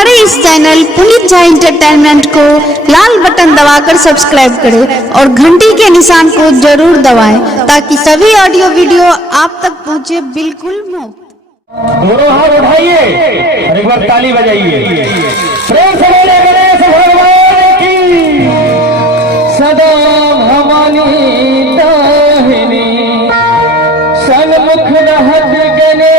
हमारे इस channel Puneet Jha entertainment को लाल button दबाकर सब्सक्राइब करें और घंटी के निशान को जरूर दबाएं ताकि सभी ऑडियो वीडियो आप तक पहुंचे बिल्कुल मुफ्त। दोनों हाथ उठाइए और एक बार ताली बजाइए। प्रेम से बोले गणेश भगवान की। सदा भवानी दाहिनी सन्मुख रहत गणेश,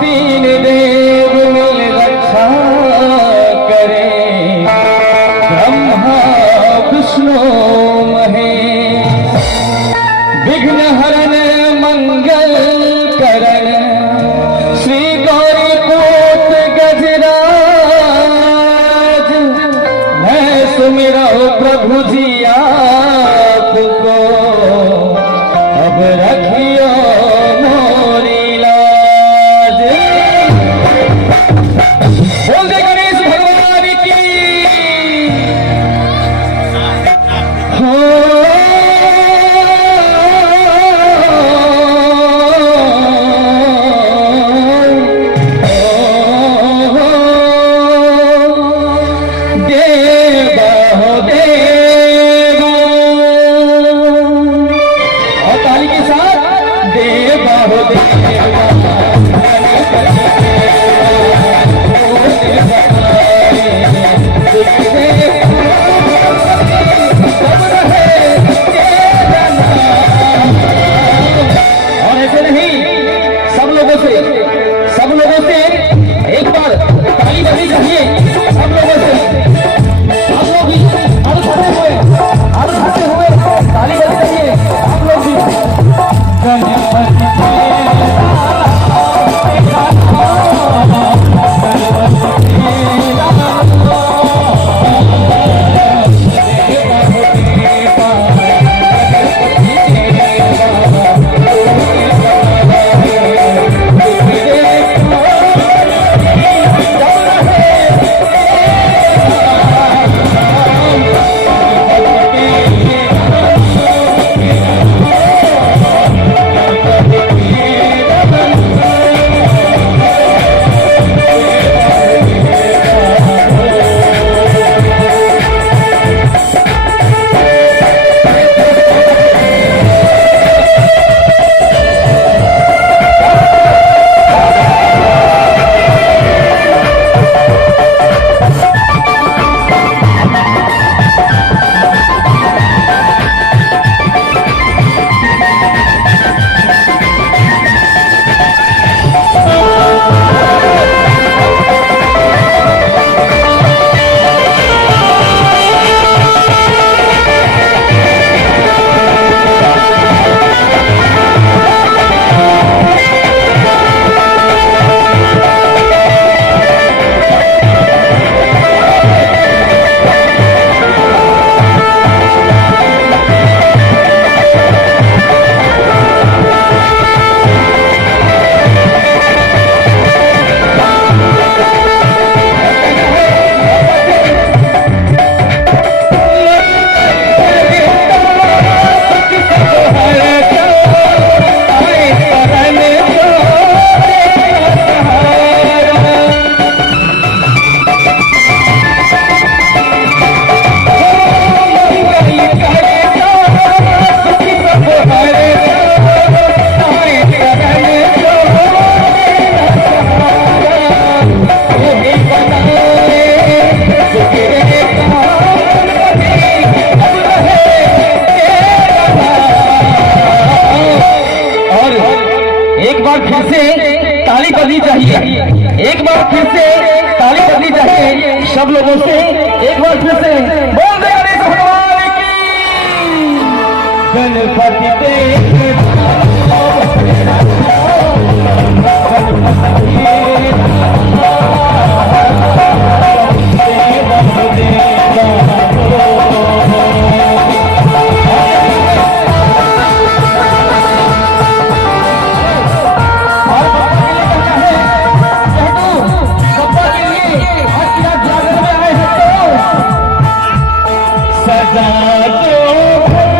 तीन देव मिल रक्षा करे, ब्रह्मा विष्णु महेश। विघ्न हरण मंगल करण, श्री गौरी पूत गजराज। मैं सुमिरऊं प्रभु जी आपको, अब रखियो मोरी लाज। बोल दे गणेश भगवान की। हो ताली बजनी चाहिए। एक बार फिर से ताली बजनी चाहिए सब लोगों से। एक बार फिर से बोल दे गणेश भगवान की। गणपति देव सजा दो हर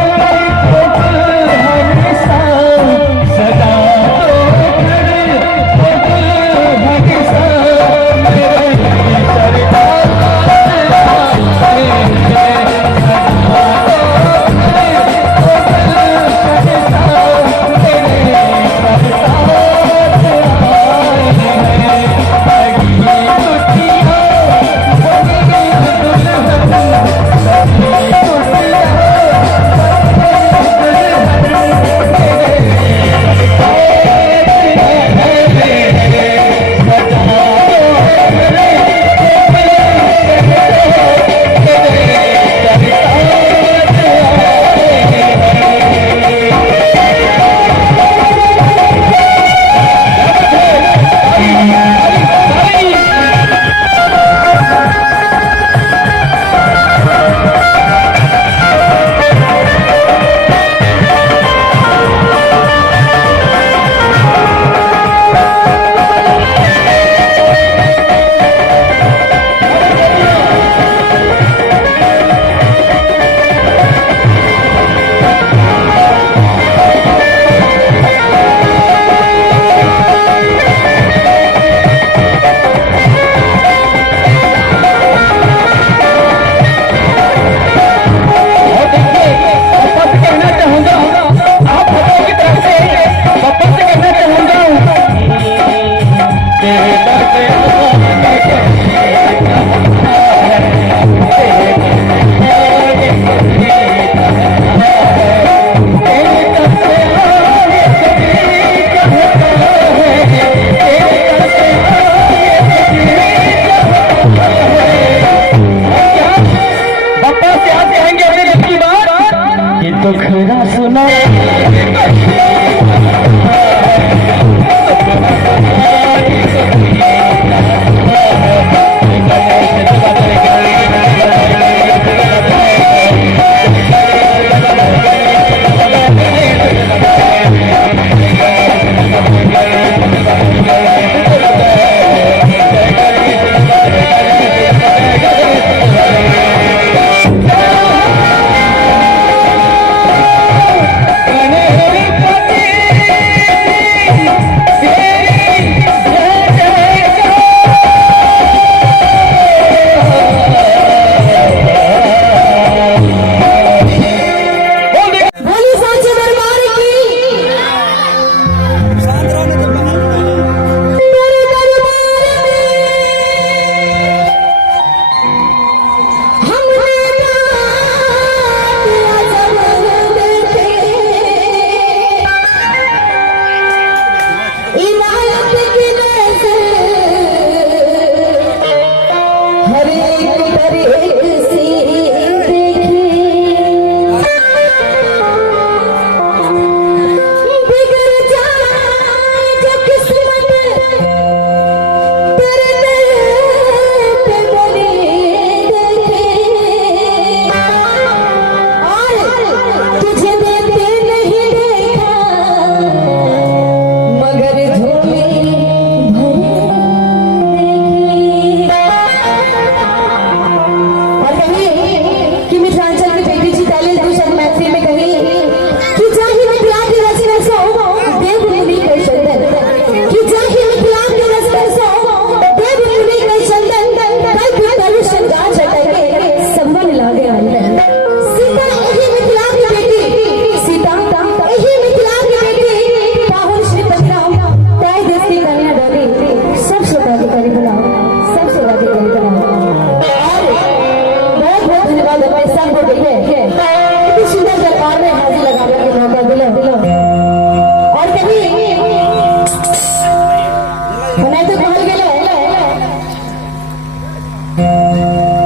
नहीं तो कहल गेले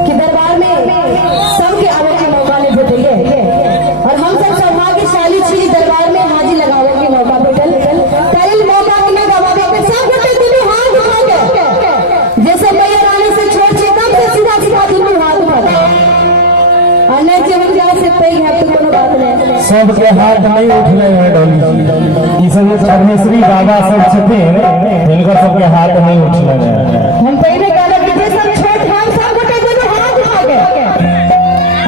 कि दरबार में सबके आवे के मौका नहीं भेटैए और हम सब सौभाग्यशाली छी दरबार में हाजिर लगावे के मौका भेटल तैल मौका के नहीं गवावे के सब गोटे दुनू हाथ उठा के जैसे मैया रानी से छोड़ छी तब से सीधा सीधा दुनू हाथ उठा के अन्य जीवन का से पैग है तो कोनो बात नहीं सबके हाथ नहीं उठले हैं डोली जी। ई सब परमेश्वरी बाबा सब छथिन जिनकर सबके हाथ नहीं उठले हैं। हम पहले कहले कि जे सब छोट हम सब गोटे दुनू हाथ उठा के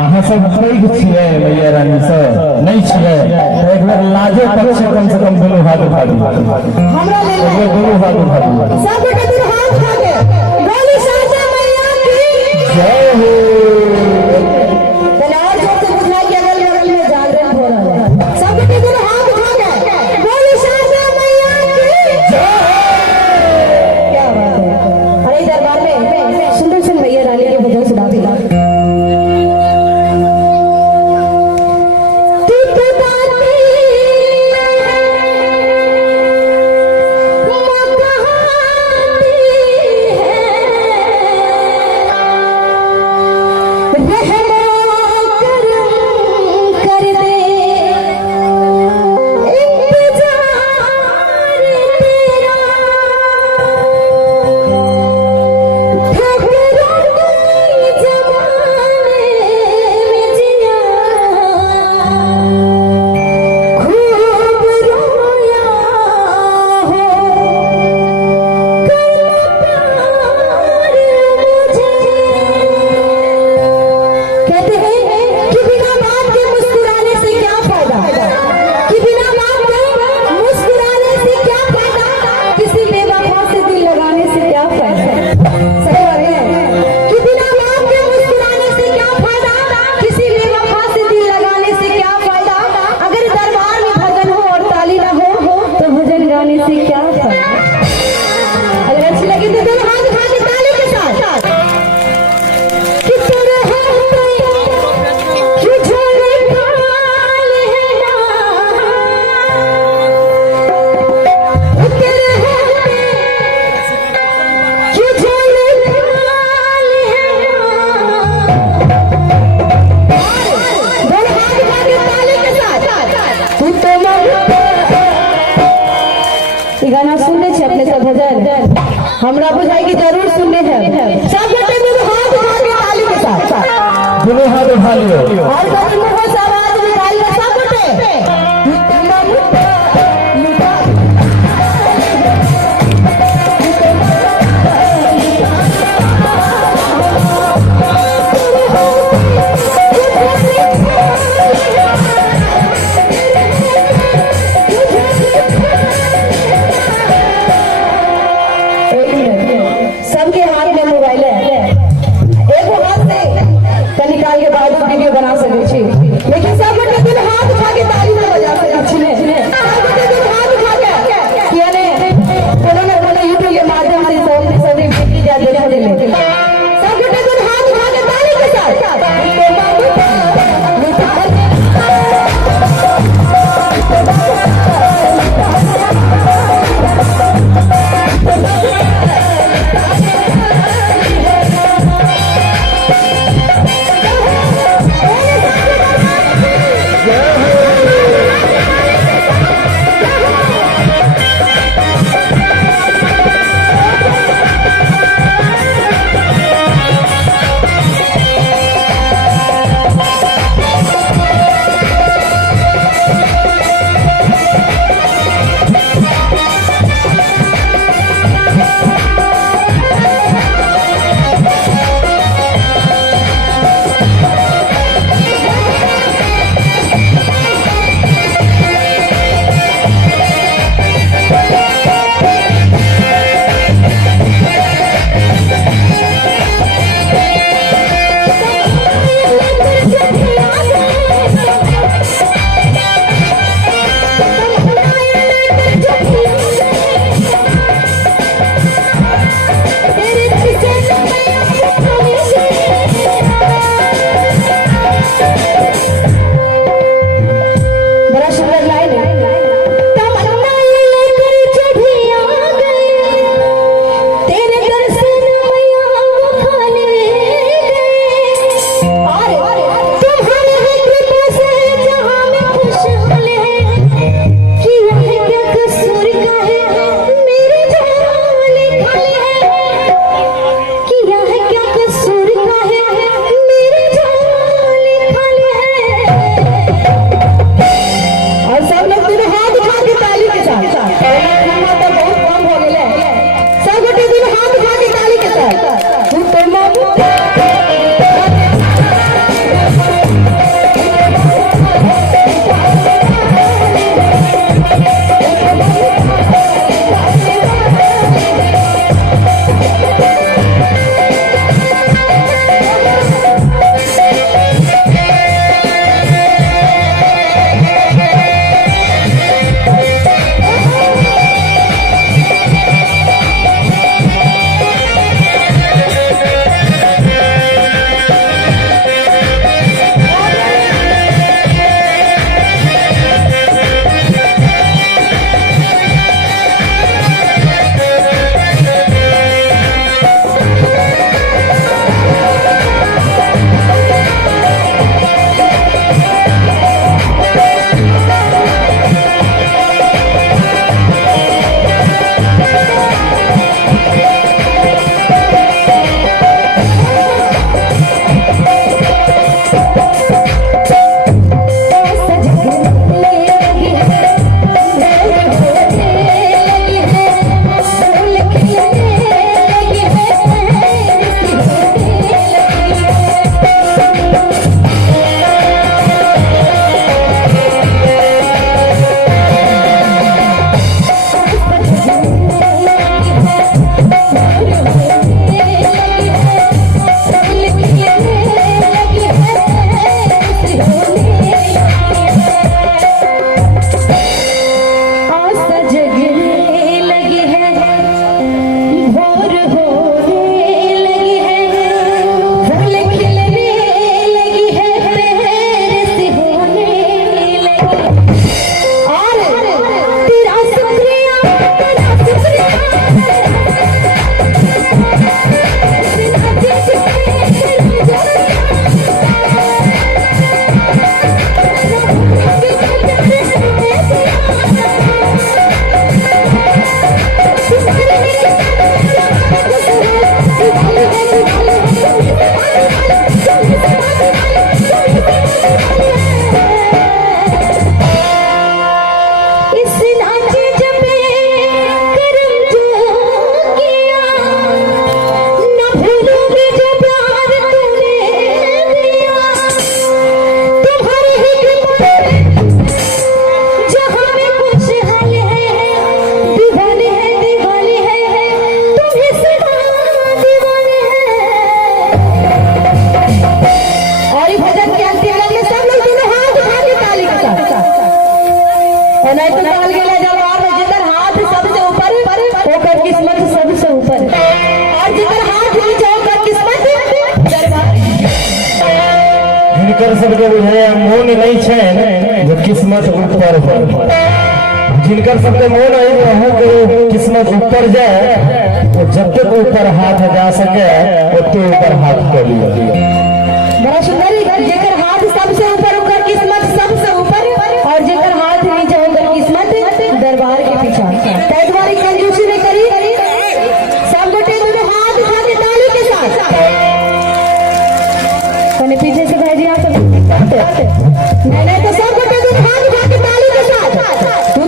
अहाँ सब पैघ छियै मैया रानी सब नहीं छियै तो एक बार लाजे पक्ष कम से कम दोनों हाथ उठा दी। हमरा ले एक बार दोनों हाथ उठा दी। सब गोटे दुनू हाथ उठा के बोली साचा मैया की जय हो। और जोर से बुझाई के अगल बगल में जागरण हो रहा है सब गोटे दुनू हाथ उठा के बोली साचा मैया की क्या बात है। अरे दरबार में सुंदर सुंदर मैया रानी के भजन सुनाती गाना सुनने छे अपने सब भजन हमरा बुझाई कि जरूर सुनने हैं सब गोटे दोनों हाथ उठा के ताली के साथ दोनों हाथ उठा लियो और बाकी मुंह से आवाज निकाल के सब गोटे सबके हाथ में मोबाइल है एगो हाथ से निकाल के बाद वीडियो बना सके छी लेकिन सब गोटे दुनू हाथ उठा के ताली ना बजा सके छी ने सब गोटे दुनू हाथ उठा के किया ने कोनो न कोनो यूट्यूब के माध्यम से सब वीडियो जा देखा ले सब गोटे दुनू हाथ उठा के ताली के साथ तेरे दर्शन मैया खाने गए और तुम्हारे कृपा से जहां में खुशहाल है कि यह क्या कसूर का है मेरे झोले खाली है कि यह क्या कसूर का है मेरे झोले खाली है। और सब लोग दोनों हाथ उठा के ताली के साथ खाना तो बहुत कम हो गया सब गोटे दोनों हाथ उठा के ताली के साथ तू तो माबू जिनकर सबके बुझाया मोन नहीं छे जो किस्मत ऊपर हो जिनकर सबके मोन है कि किस्मत ऊपर जाए तो जब तक ऊपर हाथ जा सके उतने ऊपर हाथ कर लिया। बड़ा सुंदर जेकर हाथ सबसे ऊपर ऊपर किस्मत सबसे ऊपर और जेकर हाथ नीचे ऊपर किस्मत दरबार के पीछे तैदवारी कंजूसी नहीं करी सब गोटे दोनों हाथ उठा के ताली के साथ कने पीछे से भाई जी आप नहीं तो सब गोटे दोनों हाथ उठा के ताली के साथ तू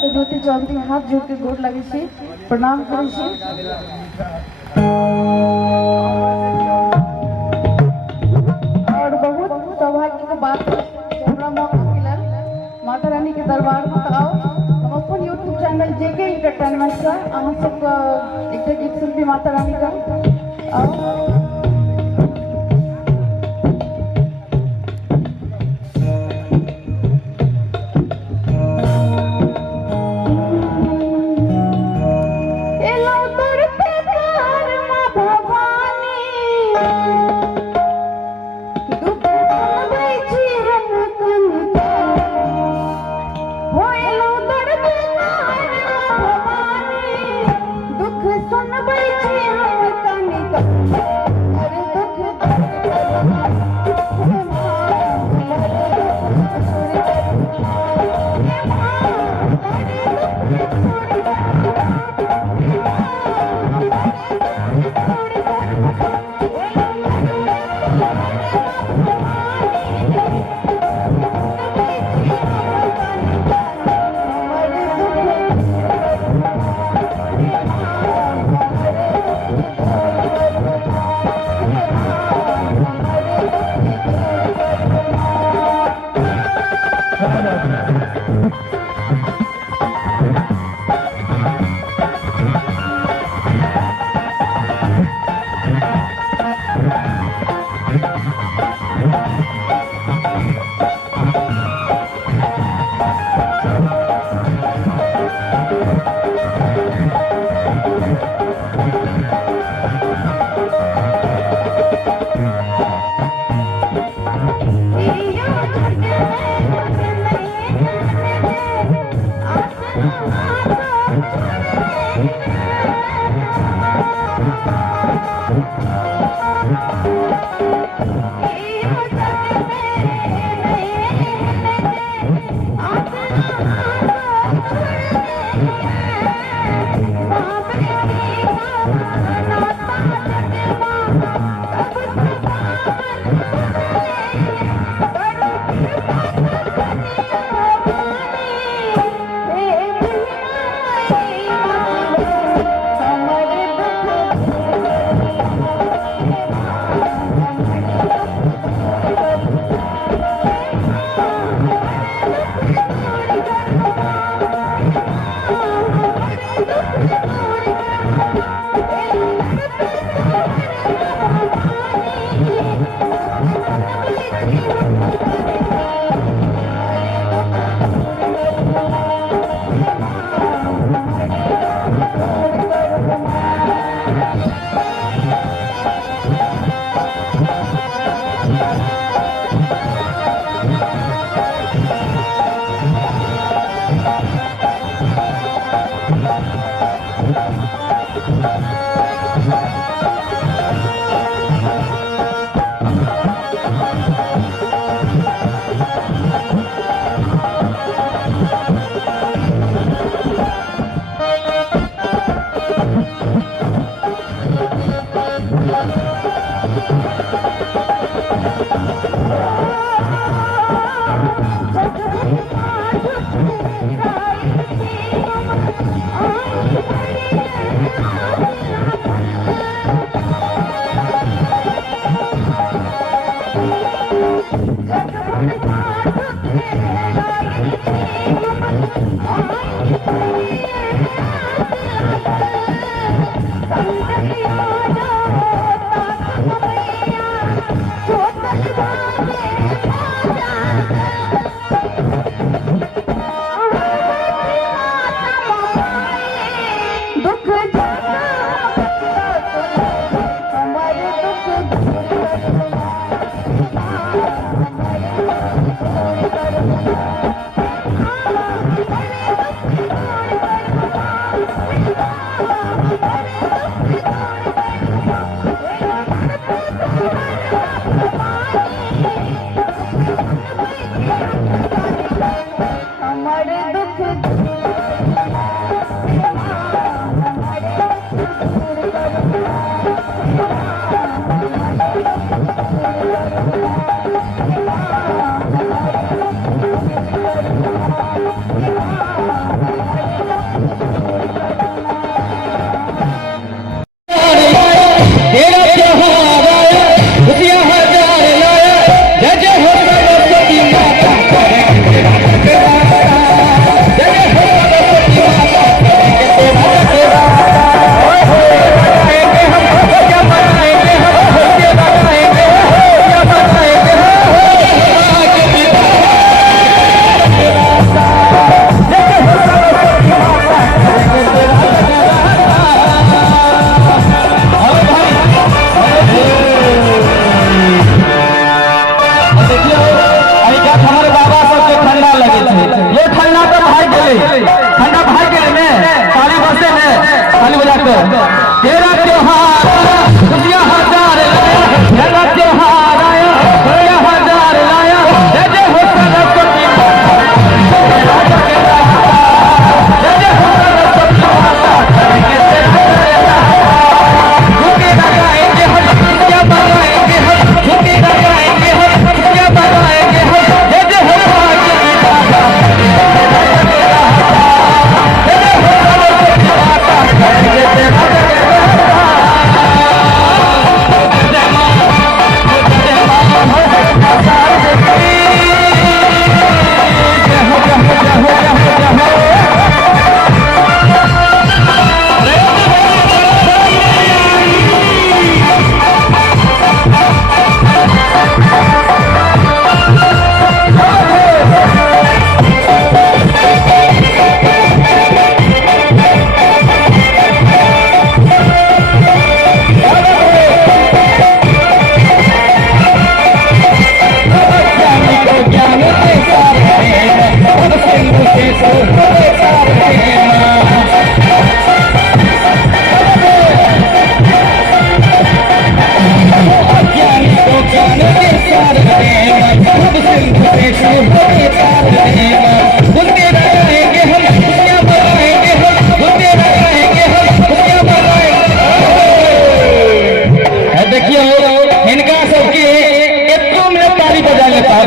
तो ज्योति चौधरी हाथ जोड़ के गोर लगे छी प्रणाम करे छी। एंटरटेनमेंट जेके एंटरटेनमेंट का अहाँ सबका एक गीत सुनबी माता रानी का आओ।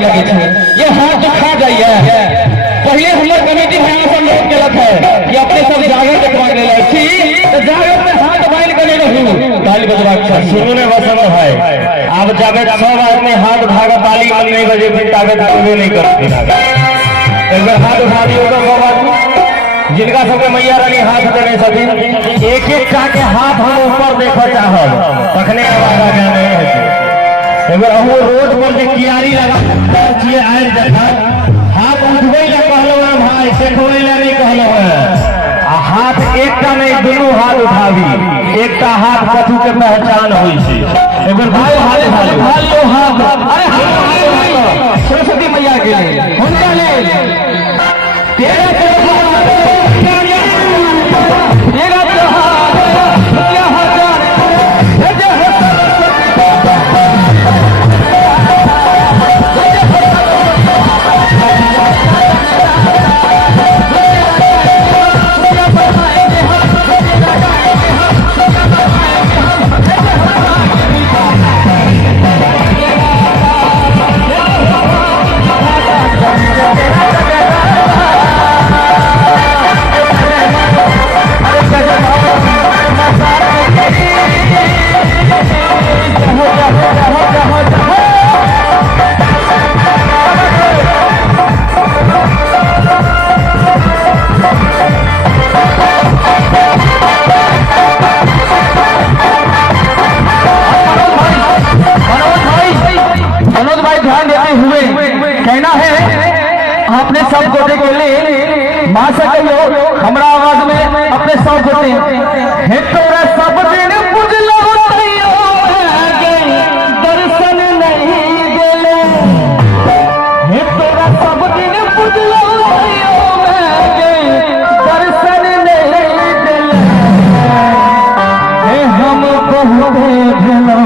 लगे थे ये हाथ खा जाइए पहले हमर कमेटी भाई से अनुरोध केलक है कि अपने सब जागर देखवा ले छी तो जागर में हाथ बांध के ले रहू ताली बजवाक छै सुनो ने वसंत भाई अब जागर सब आदमी हाथ उठाकर ताली नहीं बजे फिर ताकत आगे नहीं करते एक बार हाथ उठा दियो तो सब आदमी जिनका सबके मैया रानी हाथ देने सभी एक एक के हाथ हम ऊपर देखो चाहब तखने के बाद आगे नहीं है एक बार हम रोड पर जे कियारी लगा छिए आएर जखा हाथ उठबै ले कहलो है भाई देखबै ले नहीं कहलो है हाथ एकटा नहीं दोनों हाथ उठावी एकटा हाथ कथू के पहचान होई छै एक बार भाई हाथ उठा लियो हाथ अरे हाथ सरस्वती मैया के लिए हुनका ले तेरे अपने सब गोटे के लिए मां से कहियो हमरा आवाज में अपने सब गोटे हे तोरा सब दिन बुझलो तैयो दर्शन नहीं देले हे तोरा सब दिन बुझलो तैयो दर्शन नहीं देले हे हम बहुत भेलो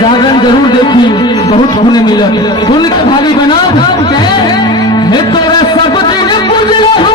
जागरण जरूर देखी बहुत पुण्य मिला पुण्य के भागी बना हे तोरा सब दिन बुझल हो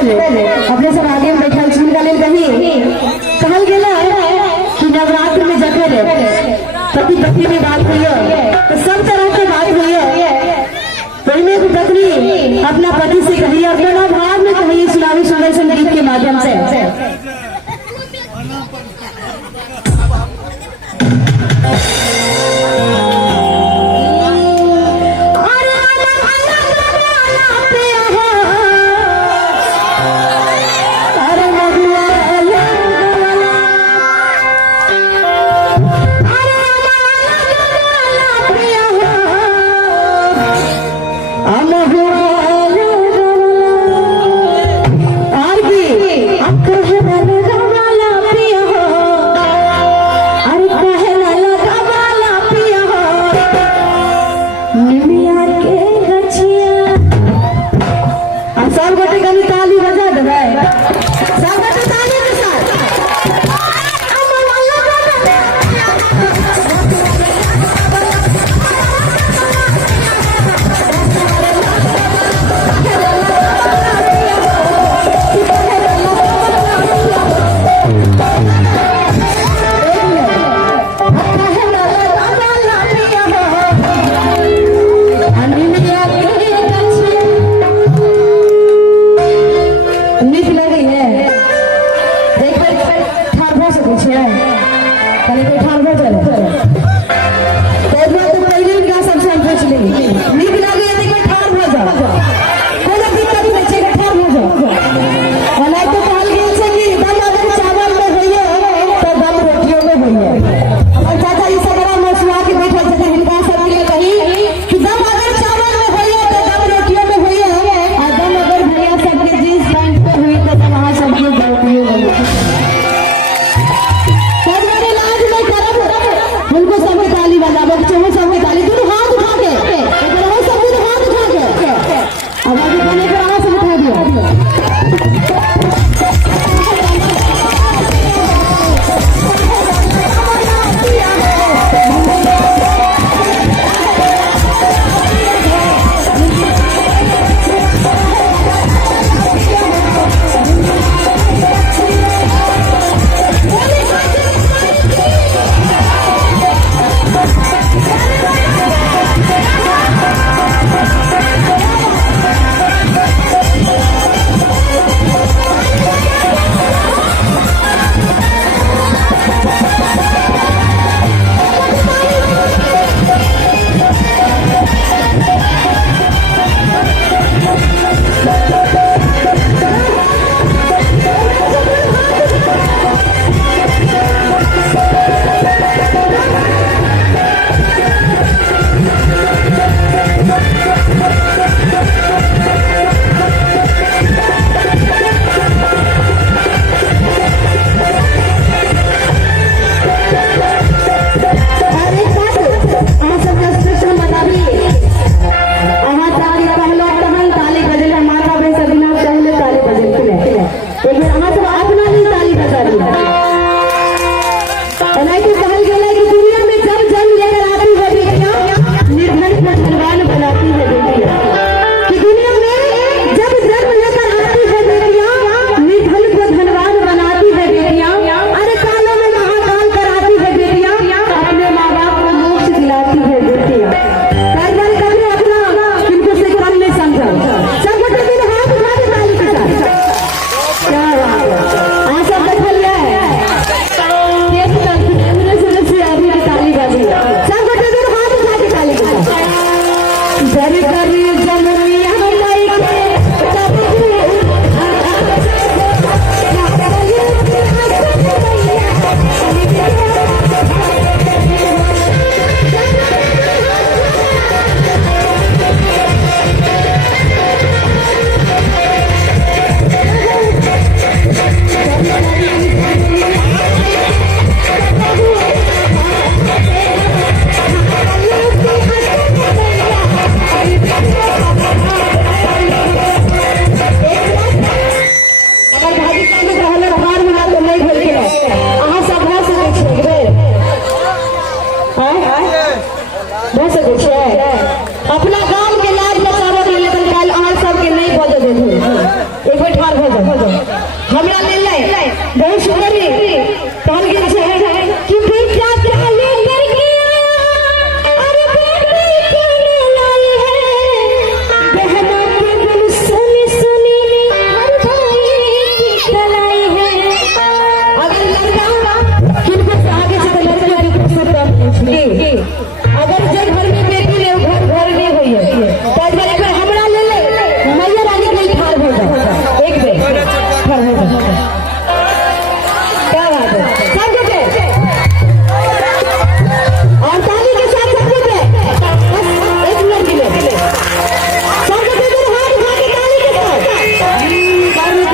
अपने सब आगे में बैठल सुन का लेल कही कहल गेला कि नवरात्र में जखन पति पत्नी में बात हुई तो सब तरह की बात हुई है। पहले तो पत्नी अपना पति से कही अपना भाव में कही सुनावी सुदर्शन गीत के माध्यम से। हमरा मिल ले बहुत सुंदर भी कौन गिन से है कि बेटा क्या लेकर के आया अरे बेटी क्या लाई है बहना के दिल सुनी सुनी हर भाई की तलाई है। अगर लड़का किनको से आगे से लड़के की खूबसूरत पूछी अगर जो घर में बेटी ले घर घर में हुई है तो एक बार हमरा ले ले मैया रानी के ठाड़ हो जाए एक बेर ठाड़ हो जाए। क्या बात है सब के और ताली के साथ सब के एक मिनट के लिए सब के इधर हाथ उठा के ताली के साथ कर कर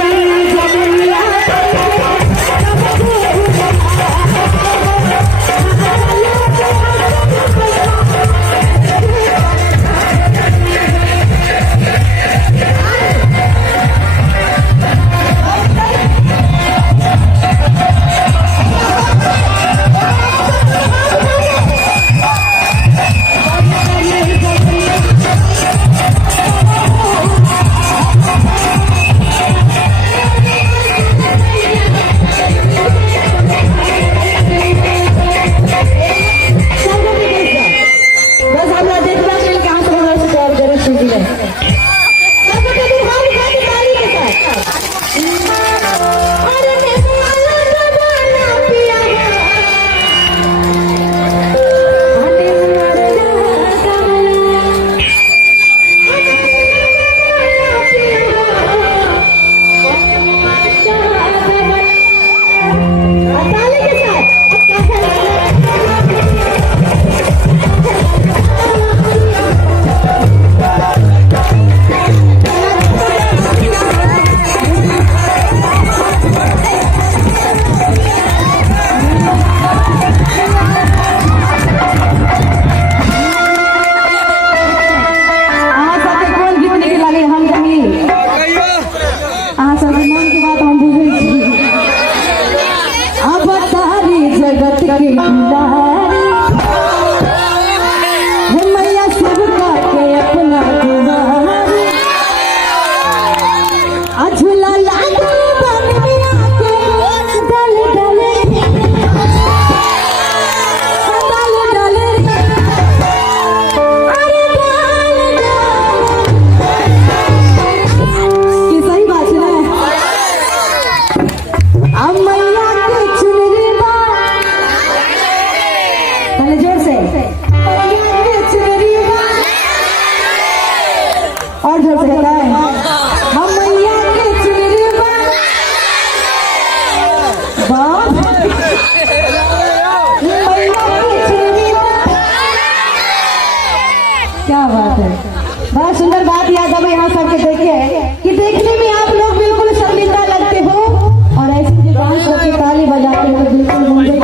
जमिया और जोर से कहता है हम मैया के चुनरी बाप मैया के चुनरी। क्या बात है, बड़ा सुंदर बात याद अब यहाँ सबके देखे कि देखने में आप लोग बिल्कुल शर्मिंदा लगते हो और ऐसी डांस करके ताली बजाते हो बिल्कुल मुझे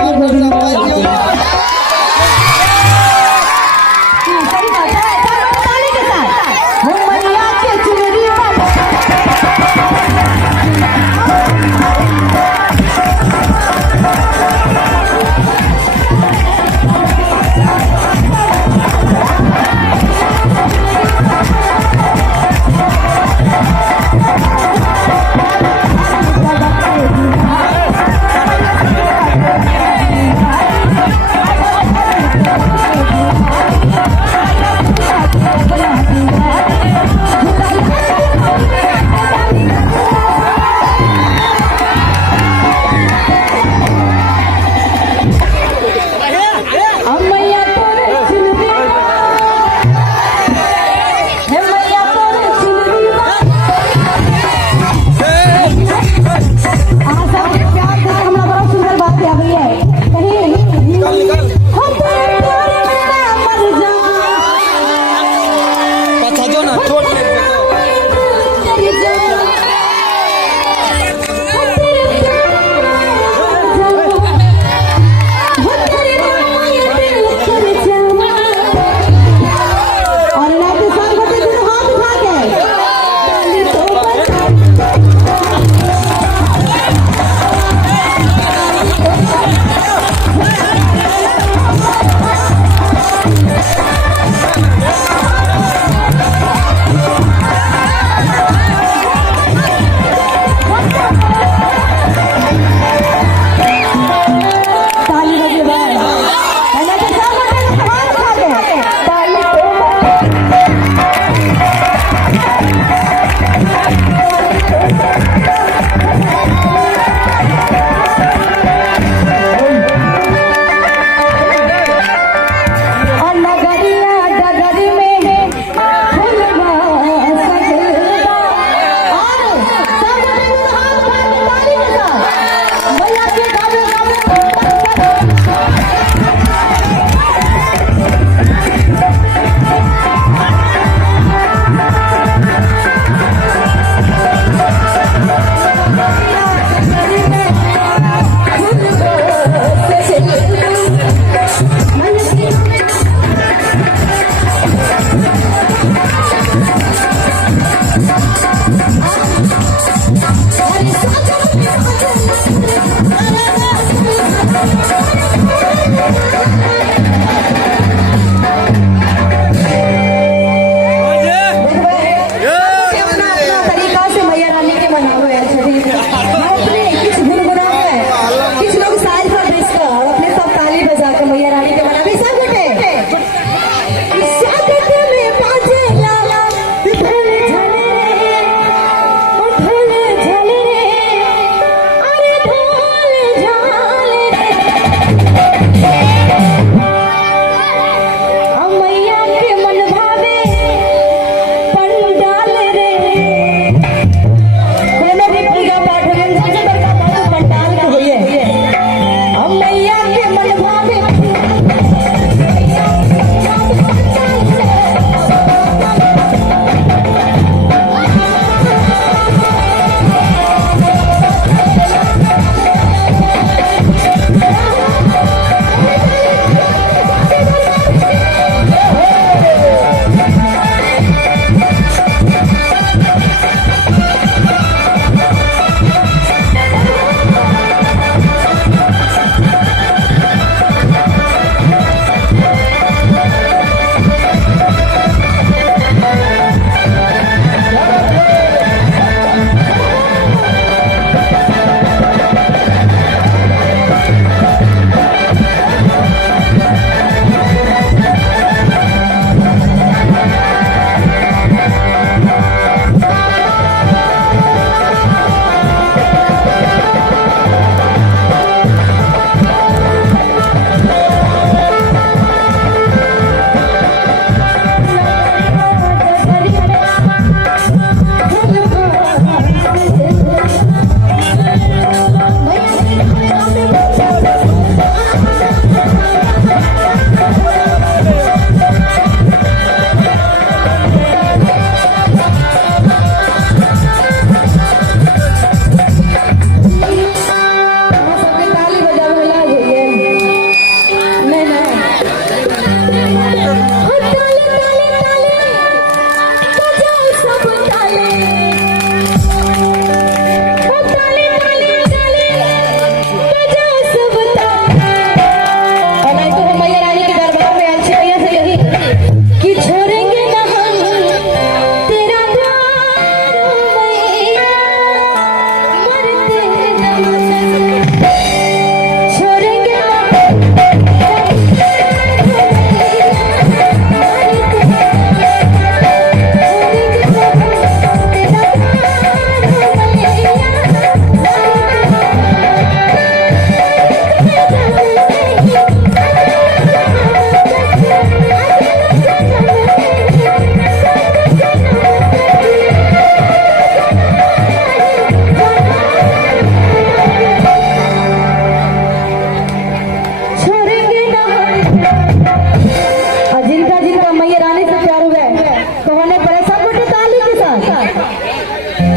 तो होने पड़े सब लोग ताली के साथ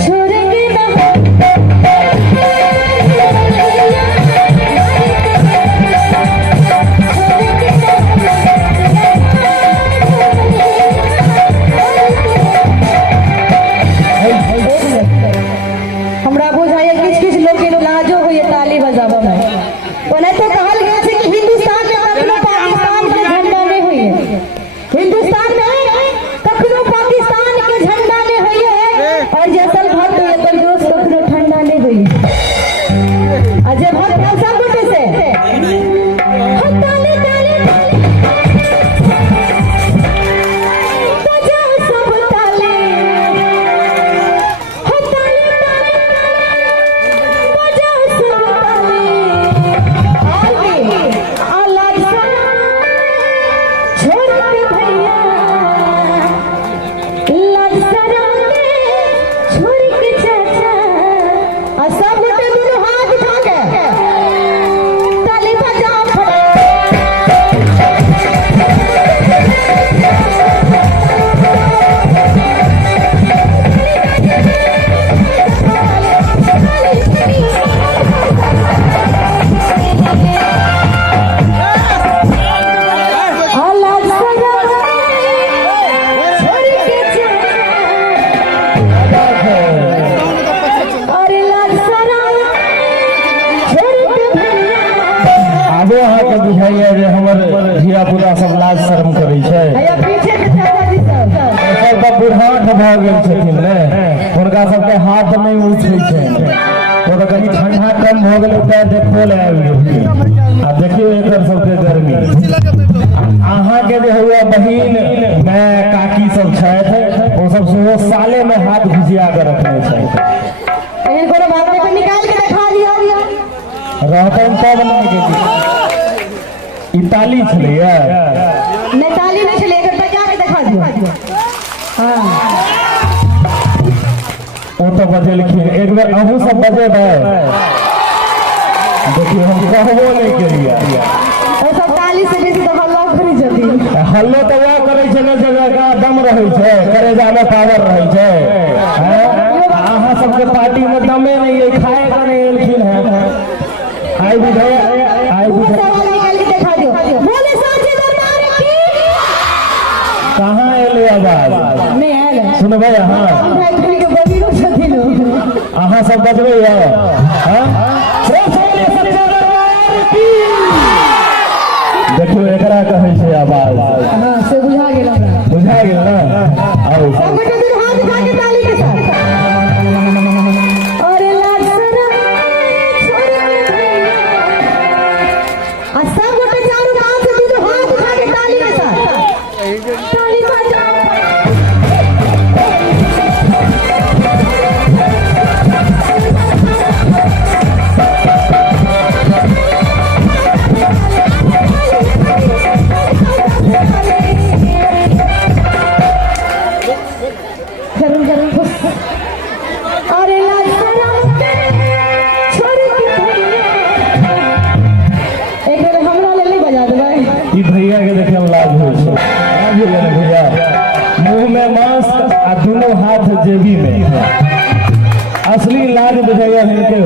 छोड़ेंगे ना हमरा बुझाइए किछ किछ लोग के लाजो हुई ताली बजाबो में ओने तो कहल गया है कि हिंदुस्तान में कखनो पाकिस्तान के झंडा नहीं हुई है हिंदुस्तान में कखनो पाकिस्तान के झंडा नहीं हुई है और जैसल भक्त हुई तो जोश कखनो ठंडा नहीं हुई अजय भक्त है सब गोटे से ताली ताली बजाओ सब ताली आबो अहाँके बुझाइए जे हमर धिया पुता सब लाज शर्म करै छै पीछे से चाचा जी सब सब तऽ बुढ़ाठ भऽ गेल छथिन ने हुनका सबके हाथ नहीं उठै छै तो तऽ कनी ठंडा कम भऽ गेलै तऽ देखो ले आबि गेलखिन आ देखियो एकर सबके गर्मी अहाँके जे हुआ बहिन मैं काकी सब छथि ओ सब सेहो साले में हाथ घुसिया के रखने छथि एहन कोनो बात नहीं निकाल के दिखा दिया रहतन तब नहीं गेली ई ताली छलैया नहीं ताली नहीं चले एक बजा के दिखा दियो हां ओ तो बजेलखिन एक बेर अहूँ सब बजेबै देखिए हम कहबो नहीं केलिए ओ सब ताली से बेसी तो हल्ला करी जती हल्लो तो वह करे छै ने जगह का दम रहे छै करेजा में पावर रहे छै अहाँ सबके पार्टी में दमे नहीं है खाए का नहीं एलखिन है आई बुझाइए आई बुझाइए सवाल निकाल के दिखा दियो बोले साचे दरबार की कहाँ एले आवाज नहीं आयल सुनबै अहाँ भाई भाई के बबीरो छथिन अहाँ सब बजबै हैं देखियो एकरा कहै छै आवाज हां से बुझा गेल हमरा बुझा गेल ना आओ सब बेटा दिन हाथ उठा के ताली के साथ अरे लाजरा छोड़ के आ सब बेटा चारों हाथ से दो हाथ उठा के ताली के साथ ताली बजाओ जरूर जरूर अरे लाजरा छोड़ के एक बेर हमरा ले ले बजा देबै ई भैया के देखे में लाज होइ छै लाज हो गेल भैया मुंह में मास्क आ दोनों हाथ जेबी में असली लाज बुझाइए हिनके